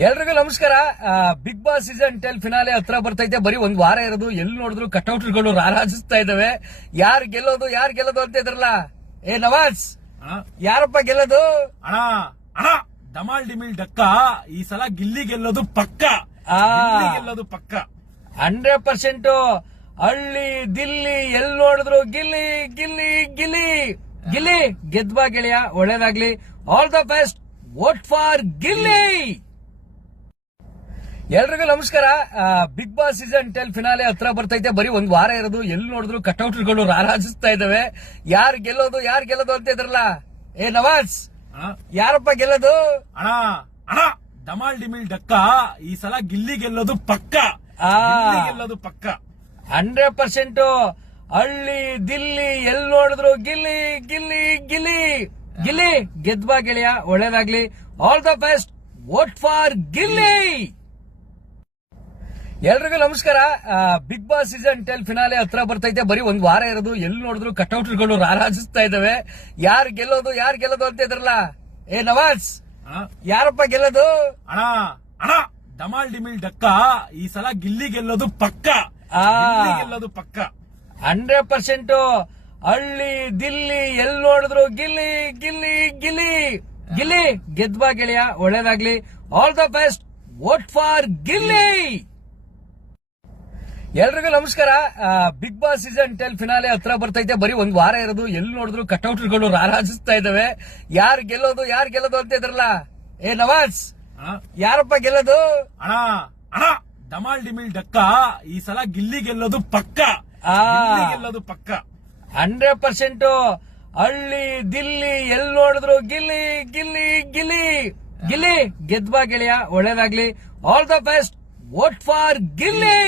ಎಲ್ರಿಗೂ ನಮಸ್ಕಾರ. Big boss season 10 finale ಹತ್ರ ಬರ್ತೈತೆ. ಬರೀ ಒಂದ್ ವಾರ ಇರೋದು. ಎಲ್ಲಿ ನೋಡಿದ್ರು ಕಟ್ಔಟ್ಗಳು ರಾರಾಜಿಸ್ತಾ ಇದಾವೆ. ಯಾರು ಗೆಲ್ಲೋದು ಅಂತ ಇದ್ರಲ್ಲ. ನವಾಜ್, ಯಾರಪ್ಪ ಗೆಲ್ಲೋದು? ಅಣ್ಣ ಡಮಾಲ್ ಡಿಮಿಲ್ ಡಕ್ಕ ಈ ಸಲ ಗಿಲ್ಲಿ ಗೆಲ್ಲೋದು ಪಕ್ಕ. 100%. ಹಳ್ಳಿ ದಿಲ್ಲಿ ಎಲ್ಲಿ ನೋಡಿದ್ರು ಗಿಲ್ಲಿ ಗಿಲ್ಲಿ ಗಿಲ್ಲಿ ಗಿಲ್ಲಿ. ಗೆದ್ಬಾ ಗೆಳೆಯ, ಒಳ್ಳೇದಾಗ್ಲಿ. All the best. Vote for Gilli. ಎಲ್ರಿಗೂ ನಮಸ್ಕಾರ. ಬಿಗ್ ಬಾಸ್ ಸೀಸನ್ 10 ಫಿನಾಲೆ ಹತ್ರ ಬರ್ತೈತೆ. ಬರೀ ಒಂದ್ ವಾರ ಇರೋದು. ಎಲ್ಲಿ ನೋಡಿದ್ರು ಕಟ್ಔಟ್ಗಳು ರಾರಾಜಿಸ್ತಾ ಇದಾವೆ. ಯಾರು ಗೆಲ್ಲೋದು ಅಂತ ಇದ್ರಲ್ಲ. ನವಾಜ್, ಯಾರಪ್ಪ ಗೆಲ್ಲೋದು? ಅಣ್ಣ ಡಮಾಲ್ ಡಿಮಿಲ್ ಡಕ್ಕ ಈ ಸಲ ಗಿಲ್ಲಿ ಗೆಲ್ಲೋದು ಪಕ್ಕ. 100%. ಹಳ್ಳಿ ದಿಲ್ಲಿ ಎಲ್ಲಿ ನೋಡಿದ್ರು ಗಿಲ್ಲಿ ಗಿಲ್ಲಿ ಗಿಲ್ಲಿ ಗಿಲ್ಲಿ. ಗೆದ್ಬಾ ಗೆಳೆಯ, ಒಳ್ಳೇದಾಗ್ಲಿ. All the best. Vote for Gilli. ಎಲ್ರಿಗೂ ನಮಸ್ಕಾರ. ಬಿಗ್ ಬಾಸ್ ಸೀಸನ್ 10 ಫಿನಾಲೆ ಹತ್ರ ಬರ್ತೈತೆ. ಬರೀ ಒಂದ್ ವಾರ ಇರೋದು. ಎಲ್ಲಿ ನೋಡಿದ್ರು ಕಟ್ಔಟ್ಗಳು ರಾರಾಜಿಸ್ತಾ ಇದಾವೆ. ಯಾರು ಗೆಲ್ಲೋದು ಅಂತ ಇದ್ರಲ್ಲ. ನವಾಜ್, ಯಾರಪ್ಪ ಗೆಲ್ಲೋದು? ಅಣ್ಣ ಡಮಾಲ್ ಡಿಮಿಲ್ ಡಕ್ಕ ಈ ಸಲ ಗಿಲ್ಲಿ ಗೆಲ್ಲೋದು ಪಕ್ಕ. 100%. ಹಳ್ಳಿ ದಿಲ್ಲಿ ಎಲ್ಲಿ ನೋಡಿದ್ರು ಗಿಲ್ಲಿ ಗಿಲ್ಲಿ ಗಿಲ್ಲಿ ಗಿಲ್ಲಿ. ಗೆದ್ಬಾ ಗೆಳೆಯ, ಒಳ್ಳೇದಾಗ್ಲಿ. All the best. Vote for Gilli. ಎಲ್ರಿಗೂ ನಮಸ್ಕಾರ. ಬಿಗ್ ಬಾಸ್ ಸೀಸನ್ 10 ಫಿನಾಲೆ ಹತ್ರ ಬರ್ತೈತೆ. ಬರೀ ಒಂದ್ ವಾರ ಇರೋದು. ಎಲ್ಲಿ ನೋಡಿದ್ರು ಕಟ್ಔಟ್ಗಳು ರಾರಾಜಿಸ್ತಾ ಇದಾವೆ. ಯಾರು ಗೆಲ್ಲೋದು ಅಂತ ಇದ್ರಲ್ಲ. ನವಾಜ್, ಯಾರಪ್ಪ ಗೆಲ್ಲೋದು? ಅಣ್ಣ ಡಮಾಲ್ ಡಿಮಿಲ್ ಡಕ್ಕ ಈ ಸಲ ಗಿಲ್ಲಿ ಗೆಲ್ಲೋದು ಪಕ್ಕ. 100%. ಹಳ್ಳಿ ದಿಲ್ಲಿ ಎಲ್ಲಿ ನೋಡಿದ್ರು ಗಿಲ್ಲಿ ಗಿಲ್ಲಿ ಗಿಲ್ಲಿ ಗಿಲ್ಲಿ. ಗೆದ್ಬಾ ಗೆಳೆಯ, ಒಳ್ಳೇದಾಗ್ಲಿ. All the best. Vote for Gilli.